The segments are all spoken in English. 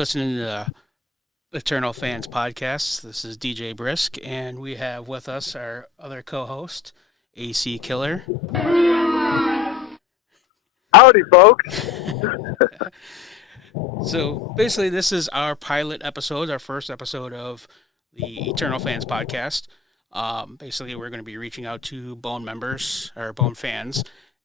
listening to the Eternal Fans podcast. This is DJ Brisk, and we have with us our other co-host, AC Killer. Howdy, folks. So basically, this is our pilot episode, our first episode of the Eternal Fans podcast. Basically, we're going to be reaching out to Bone members or Bone fans,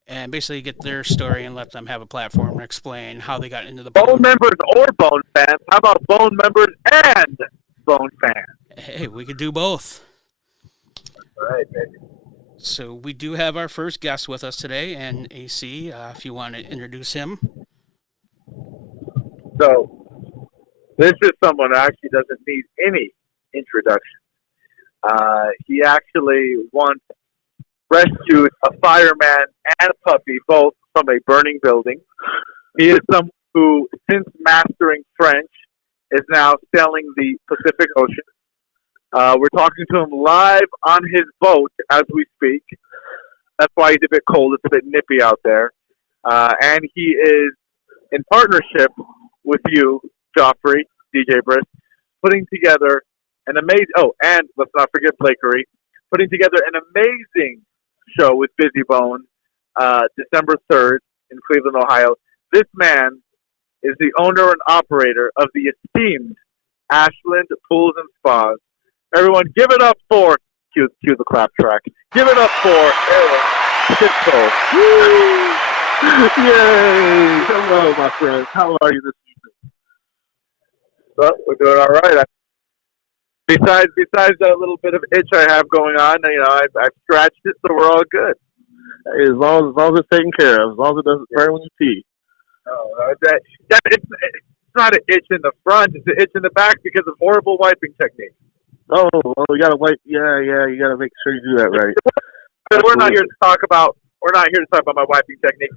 and basically get their story and let them have a platform to explain how they got into the Bone Bone. members or Bone fans? How about Bone members and Bone fans? Hey, we could do both. All right, baby. So we do have our first guest with us today, and AC, if you want to introduce him. So, this is someone who actually doesn't need any introduction. He actually once rescued a fireman and a puppy, both from a burning building. He is someone who, since mastering French, is now sailing the Pacific Ocean. We're talking to him live on his boat as we speak. That's why he's a bit cold. It's a bit nippy out there. And he is in partnership with you, Joffrey, DJ Brisk, putting together an amazing... Oh, and let's not forget Blakery. Putting together an amazing show with Busy Bone, December 3rd in Cleveland, Ohio. This man is the owner and operator of the esteemed Ashland Pools and Spas. Everyone, give it up for... Cue the clap track. Give it up for Aaron Kitzel. Yay! Hello, my friends. How are you this evening? Well, we're doing all right. Besides that little bit of itch I have going on, I've scratched it, so we're all good. Hey, as long as it's taken care of, as long as it doesn't burn when you pee. It's not an itch in the front; it's an itch in the back because of horrible wiping techniques. Oh, well, you gotta wipe. Yeah, you gotta make sure you do that right. But we're not here to talk about my wiping technique.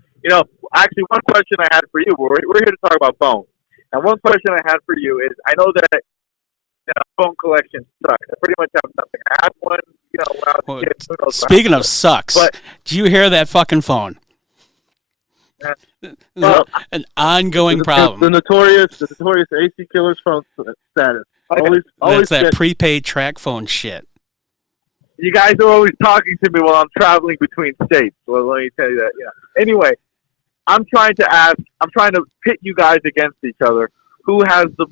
Actually, one question I had for you. We're here to talk about bone, and one question I had for you is: I know that phone collection sucks. I pretty much have nothing. I had one, when I was a kid. Speaking of sucks, do you hear that fucking phone? An ongoing problem. The notorious AC Killer's phone status. That's that prepaid track phone shit. You guys are always talking to me while I'm traveling between states. Well, let me tell you that. Anyway, I'm trying to pit you guys against each other. Who has the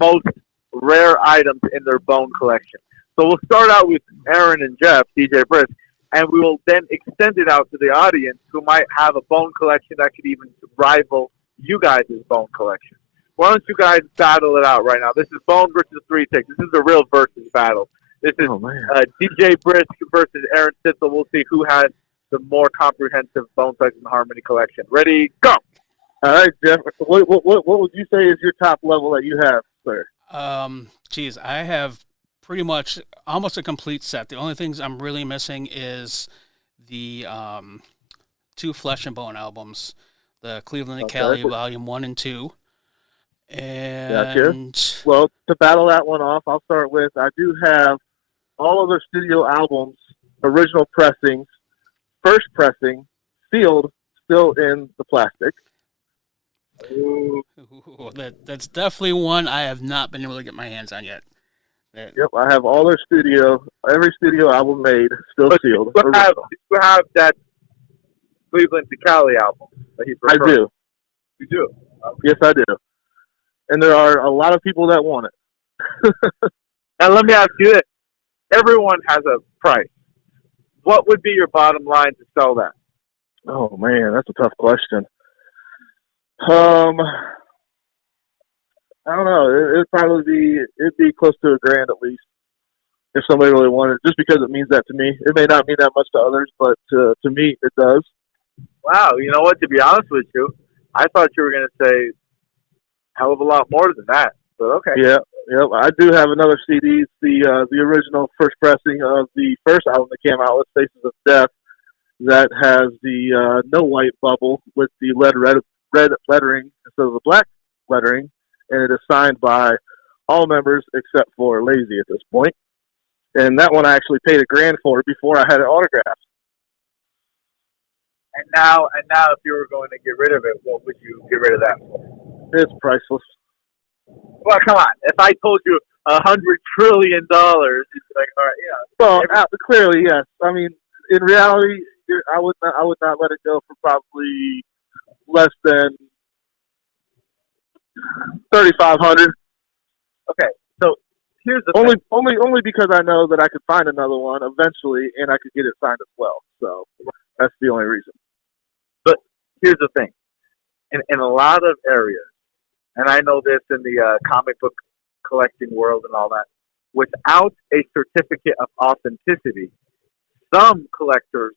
most rare items in their bone collection? So we'll start out with Aaron and Jeff, DJ Brisk, and we will then extend it out to the audience who might have a bone collection that could even rival you guys' bone collection. Why don't you guys battle it out right now? This is Bone versus 3 Ticks. This is a real versus battle. This is DJ Brisk versus Aaron Sitzel. We'll see who has the more comprehensive Bone Thugs and Harmony collection. Ready, go! All right, Jeff. What would you say is your top level that you have, sir? I have pretty much almost a complete set. The only things I'm really missing is the 2 Flesh and Bone albums, the Cleveland and Cali Volume 1 and 2. And gotcha. Well, to battle that one off, I'll start with I do have all of their studio albums, original pressings, first pressing, sealed, still in the plastic. Ooh, that's definitely one I have not been able to get my hands on yet. Yep, I have all their every studio album made, still sealed. You have that Cleveland to Cali album that he's I do. You do? Okay. Yes, I do. And there are a lot of people that want it. And let me ask you this. Everyone has a price. What would be your bottom line to sell that? Oh, man, that's a tough question. I don't know. It'd be close to $1,000 at least if somebody really wanted it, just because it means that to me. It may not mean that much to others, but to me, it does. Wow, you know what? To be honest with you, I thought you were going to say a hell of a lot more than that. But okay. Yeah. I do have another CD. It's the original first pressing of the first album that came out with Faces of Death that has the no white bubble with the red lettering instead of the black lettering, and it is signed by all members except for Lazy at this point. And that one I actually paid $1,000 for before I had it autographed. And now, if you were going to get rid of it, what would you get rid of that for? It's priceless. Well, come on. If I told you $100 trillion, you'd be like, all right, yeah. Well, clearly, yes. I mean, in reality, I would not let it go for probably less than 3,500. Okay, so here's the Only, thing. only because I know that I could find another one eventually, and I could get it signed as well. So that's the only reason. But here's the thing. In a lot of areas, and I know this in the comic book collecting world and all that, without a certificate of authenticity, some collectors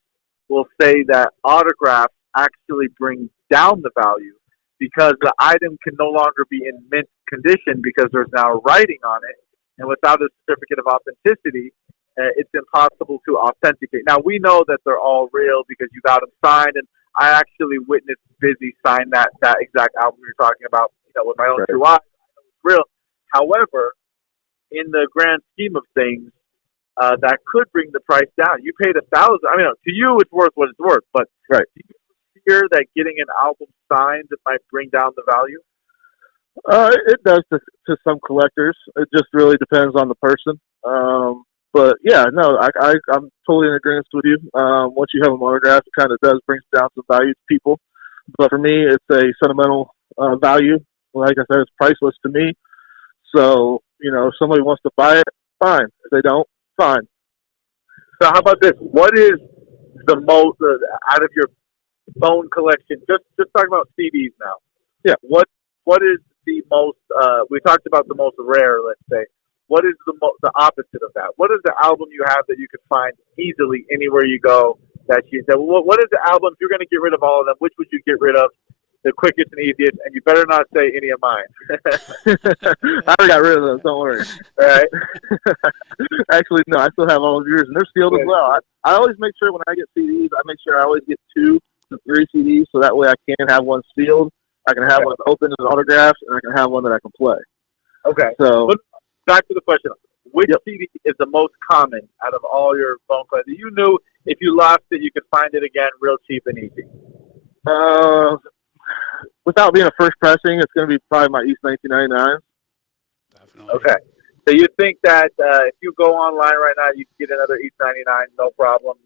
will say that autographs actually bring down the value because the item can no longer be in mint condition because there's now writing on it. And without a certificate of authenticity, it's impossible to authenticate. Now, we know that they're all real because you got them signed, and I actually witnessed Busy sign that exact album you're talking about, with my own two eyes. It's real. However, in the grand scheme of things, that could bring the price down. You paid $1,000. I mean, to you, it's worth what it's worth. But right. Do you fear that getting an album signed might bring down the value? It does to some collectors. It just really depends on the person. But yeah, no, I'm totally in agreement with you. Once you have an autograph, it kind of does bring down some value to people. But for me, it's a sentimental value. Like I said, it's priceless to me. So, if somebody wants to buy it, fine. If they don't, fine. So how about this? What is the most, out of your Bone collection, just talking about CDs now. Yeah. What is the most, we talked about the most rare, let's say. What is the opposite of that? What is the album you have that you can find easily anywhere you go that you said, what is the album, if you're going to get rid of all of them, which would you get rid of the quickest and easiest? And you better not say any of mine. I already got rid of those, don't worry. All right. Actually, no, I still have all of yours, and they're sealed as well. I always make sure when I get CDs, I make sure I always get 2 to 3 CDs, so that way I can have one sealed, I can have one open and autographed, and I can have one that I can play. Okay. So but back to the question. Which CD is the most common out of all your Bone collections? You knew if you lost it, you could find it again real cheap and easy. Without being a first pressing, it's going to be probably my East 1999. Definitely. Okay. So you think that if you go online right now, you can get another East 99, no problem,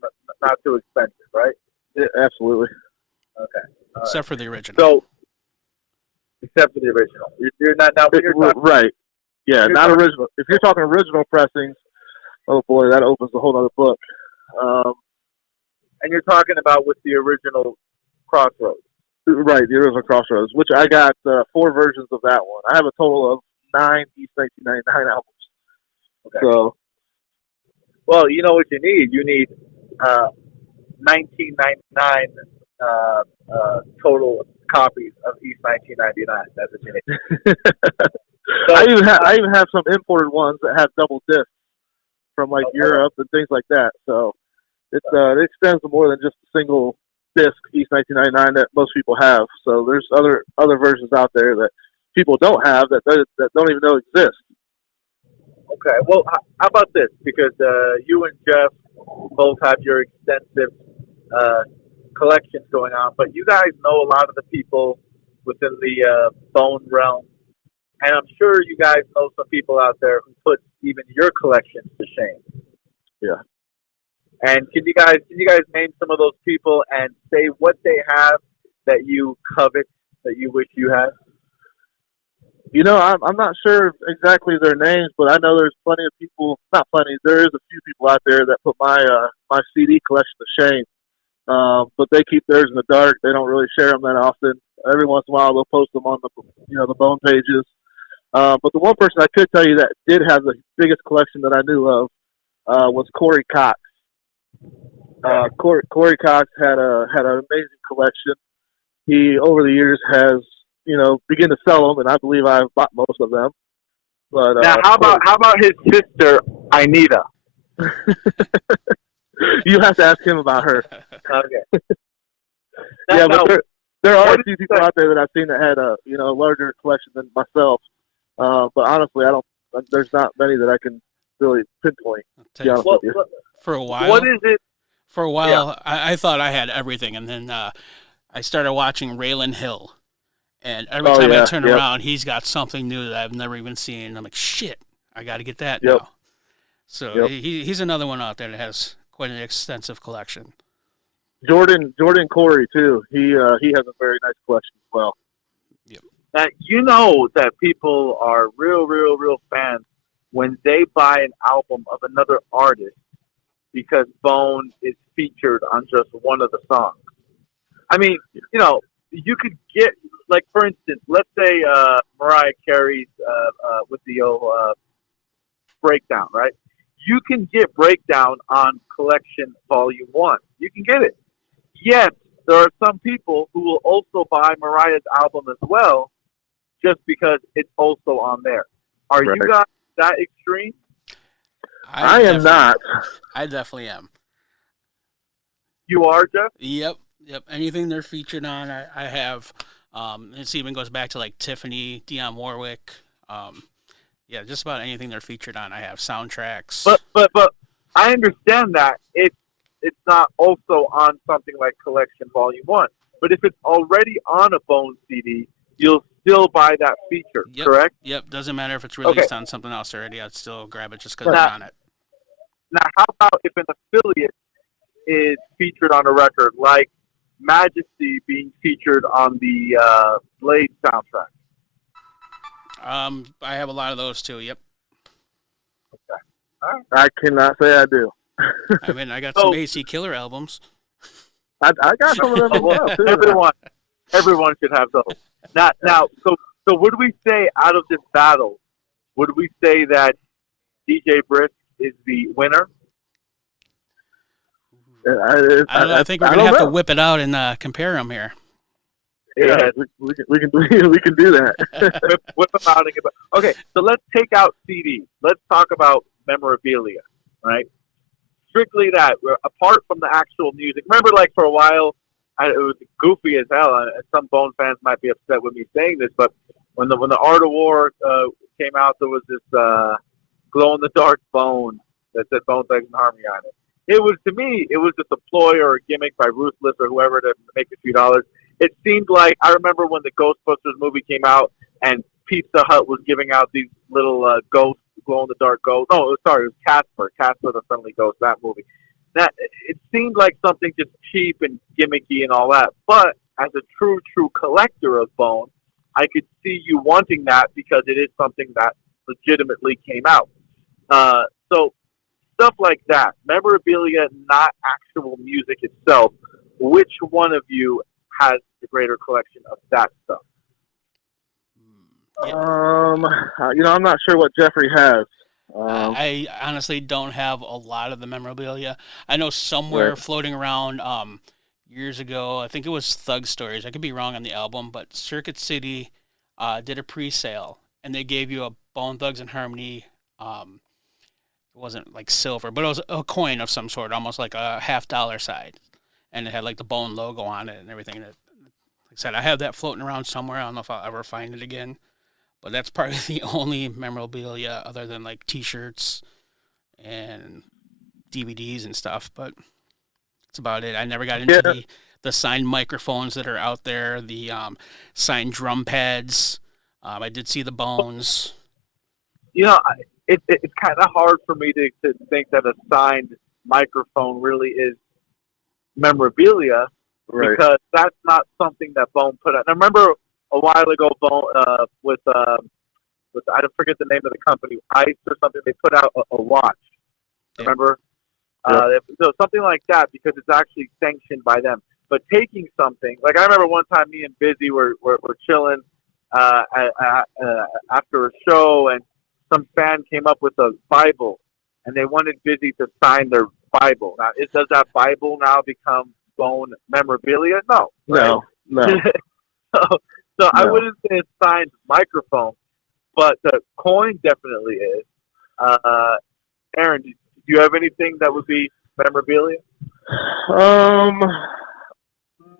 not too expensive, right? Yeah, absolutely. Okay. Except for the original. So, except for the original. You're not now. Right. Yeah, not original. If you're talking original pressings, oh boy, that opens a whole other book. And you're talking about with the original Crossroads. Right, the original Crossroads, which I got 4 versions of that one. I have a total of 9 East 1999 albums. Okay. So, well, you know what you need? You need 1999 total copies of East 1999. That's what you need. So, I even have some imported ones that have double discs from Europe and things like that. So it extends to more than just a single disc East 1999 that most people have. So there's other versions out there that people don't have that don't even know exist. Okay. Well, how about this? Because you and Jeff both have your extensive collections going on, but you guys know a lot of the people within the Bone realm. And I'm sure you guys know some people out there who put even your collections to shame. Yeah. And can you guys name some of those people and say what they have that you covet, that you wish you had? I'm not sure exactly their names, but I know there's plenty of people. Not plenty. There is a few people out there that put my CD collection to shame. But they keep theirs in the dark. They don't really share them that often. Every once in a while, they'll post them on the Bone pages. But the one person I could tell you that did have the biggest collection that I knew of was Corey Cox. Corey Cox had an amazing collection. He over the years has begun to sell them, and I believe I've bought most of them. But now, how about his sister Anita? You have to ask him about her. Okay. But there are a few people out there that I've seen that had a larger collection than myself. But honestly, there's not many that I can really pinpoint. To be honest with you. For a while, what is it? For a while, I thought I had everything, and then I started watching Raylan Hill, And every time I turn around, he's got something new that I've never even seen. I'm like, shit, I got to get that now. So he's another one out there that has quite an extensive collection. Jordan Corey too. He has a very nice collection as well. Yep. You know that people are real fans when they buy an album of another artist because Bone is featured on just one of the songs. I mean, you know, you could get, like, for instance, let's say Mariah Carey's with the Breakdown, right? You can get Breakdown on Collection Volume 1. You can get it. Yes, there are some people who will also buy Mariah's album as well just because it's also on there. Are you guys that extreme? I am not. I definitely am. You are, Jeff? Yep. Anything they're featured on, I have. This even goes back to like Tiffany, Dionne Warwick. Yeah, just about anything they're featured on, I have soundtracks. But I understand that it's not also on something like Collection Volume 1. But if it's already on a Bone CD, you'll still buy that feature, correct? Yep, doesn't matter if it's released on something else already. I'd still grab it just because it's on it. Now, how about if an affiliate is featured on a record, like Majesty being featured on the Blade soundtrack? I have a lot of those too, yep. Okay. All right. I cannot say I do. I mean, I got some AC Killer albums. I got some of them as well, too. Everyone should have those. Now, so would we say out of this battle, would we say that DJ Brisk is the winner? I think we're going to have to whip it out and compare them here. Yeah, we can do that. whip them out and get. Okay, so let's take out CDs. Let's talk about memorabilia, right? Strictly that. Apart from the actual music. Remember, like, for a while, it was goofy as hell. And some Bone fans might be upset with me saying this, but when the Art of War came out, there was this glow-in-the-dark bone that said Bone Thugs-n-Harmony on it. It was, to me, it was just a ploy or a gimmick by Ruthless or whoever to make a few dollars. It seemed like, I remember when the Ghostbusters movie came out and Pizza Hut was giving out these little ghosts, glow-in-the-dark ghosts. Oh, sorry, it was Casper the Friendly Ghost, that movie. That it seemed like something just cheap and gimmicky and all that. But as a true collector of Bone, I could see you wanting that because it is something that legitimately came out. So stuff like that, memorabilia, not actual music itself. Which one of you has the greater collection of that stuff? I'm not sure what Jeffrey has. I honestly don't have a lot of the memorabilia. I know somewhere floating around years ago, I think it was Thug Stories. I could be wrong on the album, but Circuit City did a pre-sale, and they gave you a Bone Thugs-n-Harmony. It wasn't like silver, but it was a coin of some sort, almost like a $50 side, and it had like the Bone logo on it and everything. Like I said, I have that floating around somewhere. I don't know if I'll ever find it again. But that's probably the only memorabilia other than like T-shirts and DVDs and stuff. But that's about it. I never got into the signed microphones that are out there, the signed drum pads. I did see the Bones. You know, it's kind of hard for me to think that a signed microphone really is memorabilia because that's not something that Bone put out. And I remember a while ago, Bone with I don't forget the name of the company, Ice or something. They put out a watch. Remember, so something like that because it's actually sanctioned by them. But taking something like I remember one time, me and Busy were chilling after a show, and some fan came up with a Bible, and they wanted Busy to sign their Bible. Now, does that Bible now become Bone memorabilia? No. No. So I wouldn't say it's signed microphone, but the coin definitely is. Aaron, do you have anything that would be memorabilia?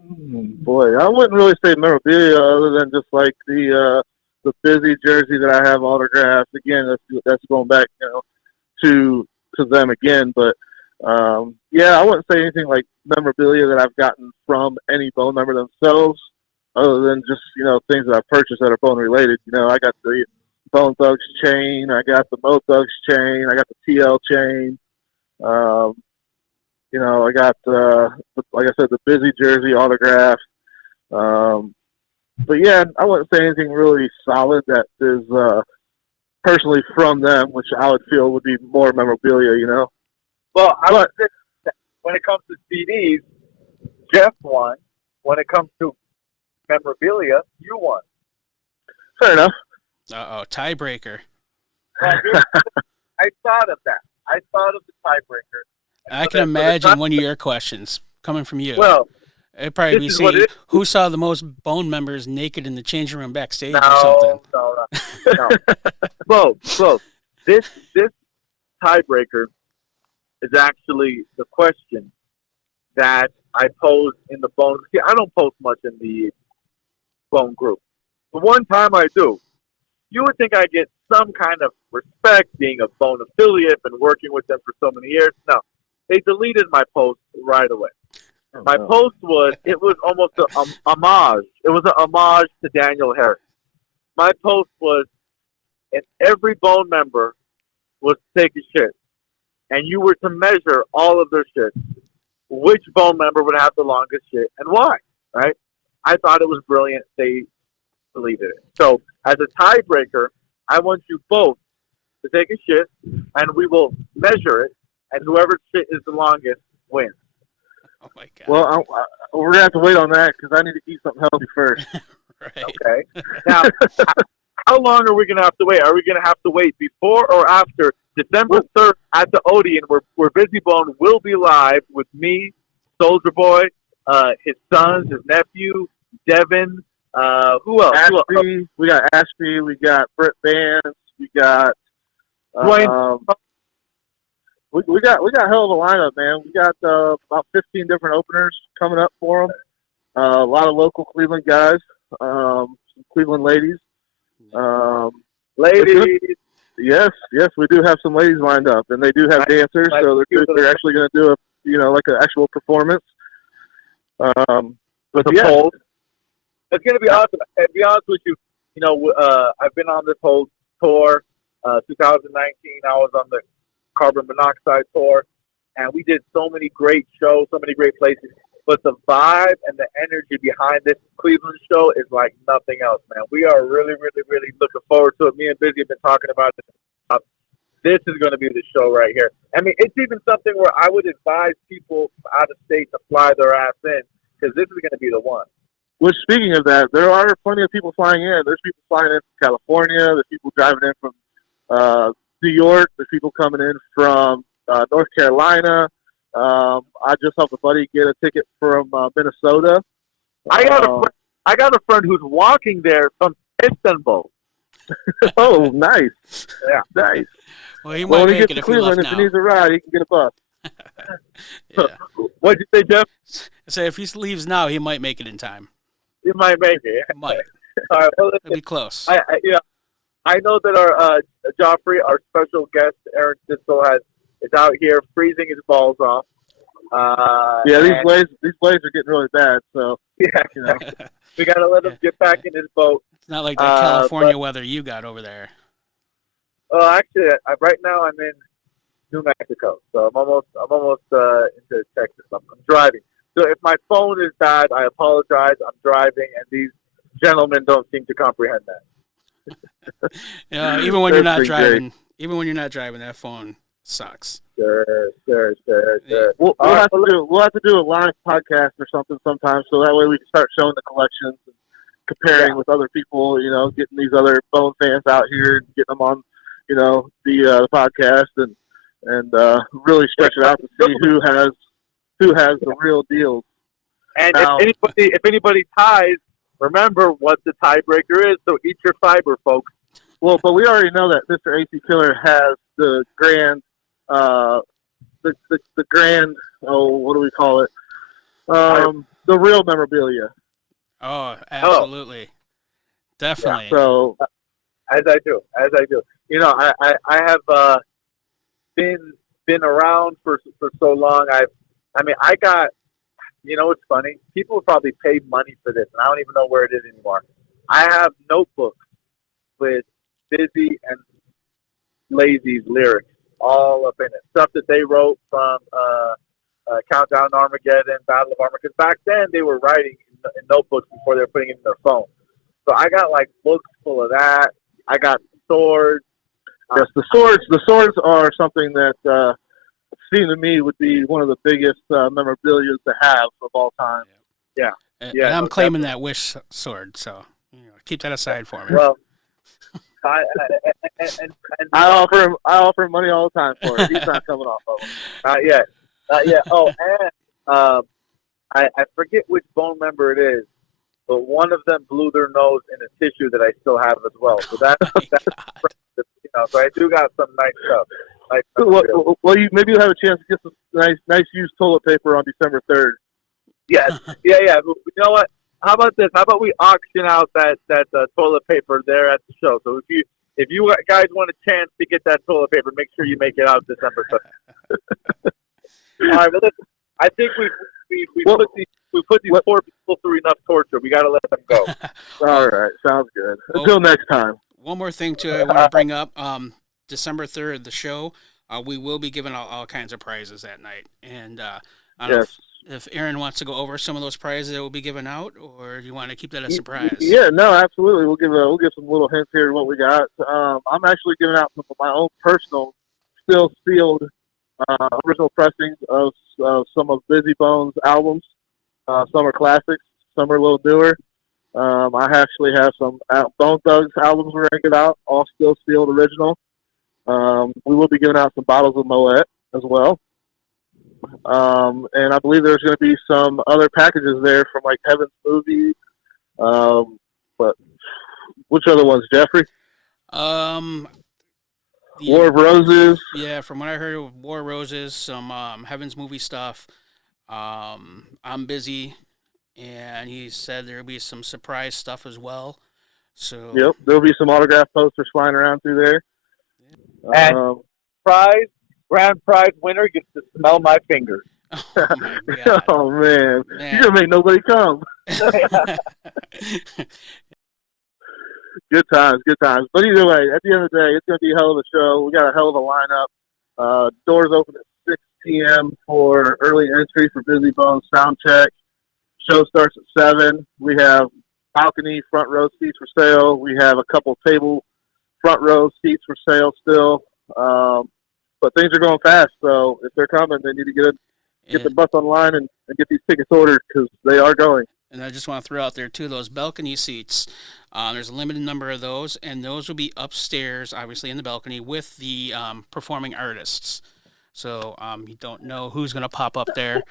Boy, I wouldn't really say memorabilia other than just like the Busy jersey that I have autographed. Again, that's going back, to them again. But I wouldn't say anything like memorabilia that I've gotten from any Bone member themselves. other than just things that I purchased that are bone related. I got the Bone Thugs chain, I got the Mo Thugs chain, I got the TL chain. I got like I said, the Busy jersey autograph. But yeah, I wouldn't say anything really solid that is personally from them, which I would feel would be more memorabilia. Well, I would say that when it comes to CDs, Jeff won. When it comes to memorabilia, you won. Fair enough. Tiebreaker. Well, I thought of that. I thought of the tiebreaker. I can imagine one of your questions coming from you. Well, it'd probably be saying, who saw the most Bone members naked in the changing room backstage or something. No. Bro, this tiebreaker is actually the question that I posed in the Bone. See, I don't post much in the Bone group. The one time I do, you would think I get some kind of respect being a Bone affiliate and working with them for so many years. No, they deleted my post right away. My post it was almost an homage. It was an homage to Daniel Harris. My post was, if every Bone member was to take a shit, and you were to measure all of their shit, which Bone member would have the longest shit and why, right? I thought it was brilliant. They deleted it. So, as a tiebreaker, I want you both to take a shit, and we will measure it, and whoever's shit is the longest wins. Oh, my God. Well, we're going to have to wait on that because I need to eat something healthy first. Right. Okay. Now, how long are we going to have to wait? Are we going to have to wait before or after December 3rd at the Odeon, where Busy Bone will be live with me, Soldier Boy, his sons, his nephew, Devin, who else? Ashby. We got Ashby. We got Brett Vance. We got Dwayne. We got a hell of a lineup, man. We got about 15 different openers coming up for them. A lot of local Cleveland guys, some Cleveland ladies. Ladies. Yes, we do have some ladies lined up, and they do have dancers, so they're actually going to do like an actual performance. With a pole. It's going to be awesome. And to be honest with you, I've been on this whole tour. 2019, I was on the Carbon Monoxide tour, and we did so many great shows, so many great places. But the vibe and the energy behind this Cleveland show is like nothing else, man. We are really, really, really looking forward to it. Me and Busy have been talking about it. This is going to be the show right here. I mean, it's even something where I would advise people out of state to fly their ass in, because this is going to be the one. Which, speaking of that, there are plenty of people flying in. There's people flying in from California. There's people driving in from New York. There's people coming in from North Carolina. I just helped a buddy get a ticket from Minnesota. I got a friend who's walking there from Istanbul. Oh, nice. Yeah, nice. Well, he might when he make gets it to if he Cleveland, left if now. he needs a ride, he can get a bus. Yeah. What'd you say, Jeff? So if he leaves now, he might make it in time. You might make it. He might. All right, well, It'll be close. I know that our Joffrey, our special guest, Aaron Stitzel, is out here freezing his balls off. These blades are getting really bad. So yeah, we got to let him get back in his boat. It's not like that California weather you got over there. Well, actually, right now I'm in New Mexico, so I'm almost into Texas. I'm driving. So if my phone is bad, I apologize. I'm driving, and these gentlemen don't seem to comprehend that. Even when you're not driving, that phone sucks. Sure. We'll have to do a live podcast or something sometime, so that way we can start showing the collections and comparing with other people. Getting these other Bone fans out here and getting them on, the podcast and really stretch it out to see who has the real deals. And if anybody ties, remember what the tiebreaker is. So eat your fiber, folks. Well, but we already know that Mr. AC Killer has the grand, the grand. Oh, what do we call it? The real memorabilia. Oh, absolutely, definitely. Yeah, so as I do, I have been around for so long. I got You know what's funny? People probably pay money for this, and I don't even know where it is anymore. I have notebooks with Busy and Lazy's lyrics all up in it. Stuff that they wrote from Countdown to Armageddon, Battle of Armageddon. Because back then they were writing in notebooks before they were putting it in their phone. So I got like books full of that. I got swords. Yes, the swords are something that seemed to me would be one of the biggest memorabilia to have of all time. Yeah. And Yeah, I'm no, claiming that wish sword, so keep that aside for me. Well, I offer him money all the time for it. He's not coming off of it. Not yet. Oh, and I forget which bone member it is, but one of them blew their nose in a tissue that I still have as well. So that's so I do got some nice stuff. Well, maybe you'll have a chance to get some nice used toilet paper on December 3rd. Yes. Yeah. You know what? How about this? How about we auction out that toilet paper there at the show? So if you guys want a chance to get that toilet paper, make sure you make it out December 3rd. All right, but listen, I think we put these poor people through enough torture. We got to let them go. All right, sounds good. Until next time. One more thing I want to bring up. December 3rd, the show, we will be giving out all kinds of prizes that night. And I don't know if Aaron wants to go over some of those prizes that will be given out, or do you want to keep that a surprise? Yeah, no, absolutely. We'll give some little hints here of what we got. I'm actually giving out some of my own personal, still sealed, original pressings of some of Busy Bones' albums. Some are classics, some are a little newer. I actually have some Bone Thugs albums we're going to give out, all still sealed original. We will be giving out some bottles of Moet as well. And I believe there's going to be some other packages there from like Heaven's Movie. But which other ones, Jeffrey? War of Roses. Yeah, from what I heard, War of Roses, some Heaven's Movie stuff. I'm Busy, and he said there'll be some surprise stuff as well. So yep, there'll be some autograph posters flying around through there. And grand prize winner gets to smell my fingers. Oh, my God. Oh man, you're gonna make nobody come. Good times. But either way, at the end of the day, it's gonna be a hell of a show. We got a hell of a lineup. Doors open at 6 p.m. for early entry for Busy Bones sound check. Show starts at 7. We have balcony front row seats for sale. We have a couple table front row seats for sale still. But things are going fast, so if they're coming, they need to get the bus online and get these tickets ordered because they are going. And I just want to throw out there, too, those balcony seats. There's a limited number of those, and those will be upstairs, obviously, in the balcony with the performing artists. So you don't know who's going to pop up there.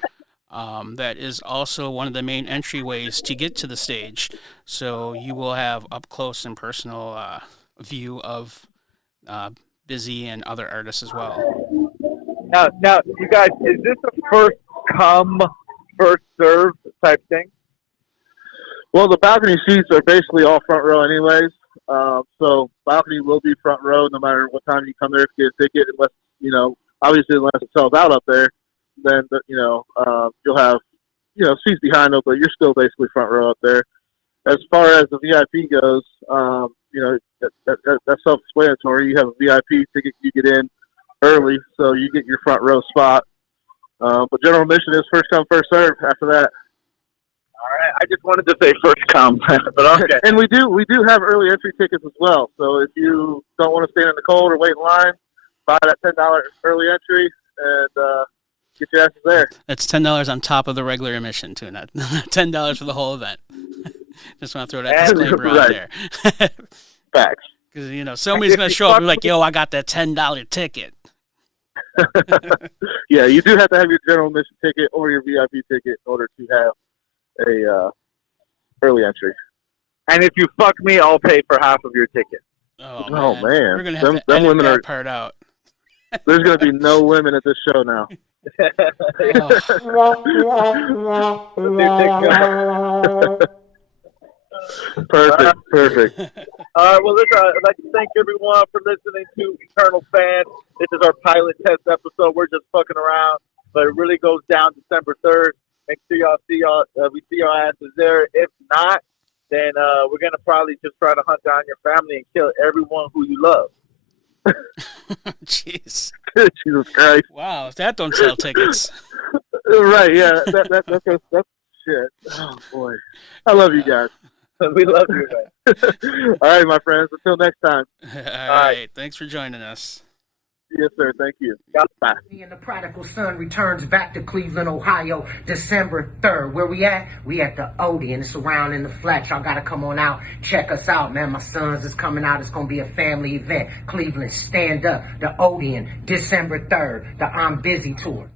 That is also one of the main entryways to get to the stage. So you will have up close and personal view of Busy and other artists as well. Now, you guys, is this a first come, first serve type thing? Well, the balcony seats are basically all front row anyways. So balcony will be front row no matter what time you come there to get a ticket, unless, obviously unless it sells out up there, then, you'll have, seats behind them, but you're still basically front row up there. As far as the VIP goes, that's self-explanatory. You have a VIP ticket, you get in early, so you get your front row spot. But general admission is first come, first serve after that. All right, I just wanted to say first come, but okay. And we do have early entry tickets as well. So if you don't want to stand in the cold or wait in line, buy that $10 early entry and get your asses there. That's $10 on top of the regular admission, too. Not $10 for the whole event. Just want to throw that disclaimer out there. Facts. Because, somebody's going to show up and be like, yo, I got that $10 ticket. Yeah, you do have to have your general admission ticket or your VIP ticket in order to have a early entry. And if you fuck me, I'll pay for half of your ticket. Oh, man. We're going to have to edit that part out. There's going to be no women at this show now. Perfect. All right, well, listen, I'd like to thank everyone for listening to Eternal Fans. This is our pilot test episode. We're just fucking around, but it really goes down December 3rd. Make sure we see y'all asses there. If not, then we're gonna probably just try to hunt down your family and kill everyone who you love. Jeez. Jesus Christ. Wow, if that don't sell tickets. Right, yeah. That's shit. Oh, boy. I love you guys. We love you, man. All right, my friends. Until next time. All right. Thanks for joining us. Yes, sir. Thank you. Bye. Me and the prodigal son returns back to Cleveland, Ohio, December 3rd. Where we at? We at the Odeon. It's around in the flat. Y'all gotta come on out. Check us out, man. My sons is coming out. It's gonna be a family event. Cleveland, stand up. The Odeon, December 3rd. The I'm Busy tour.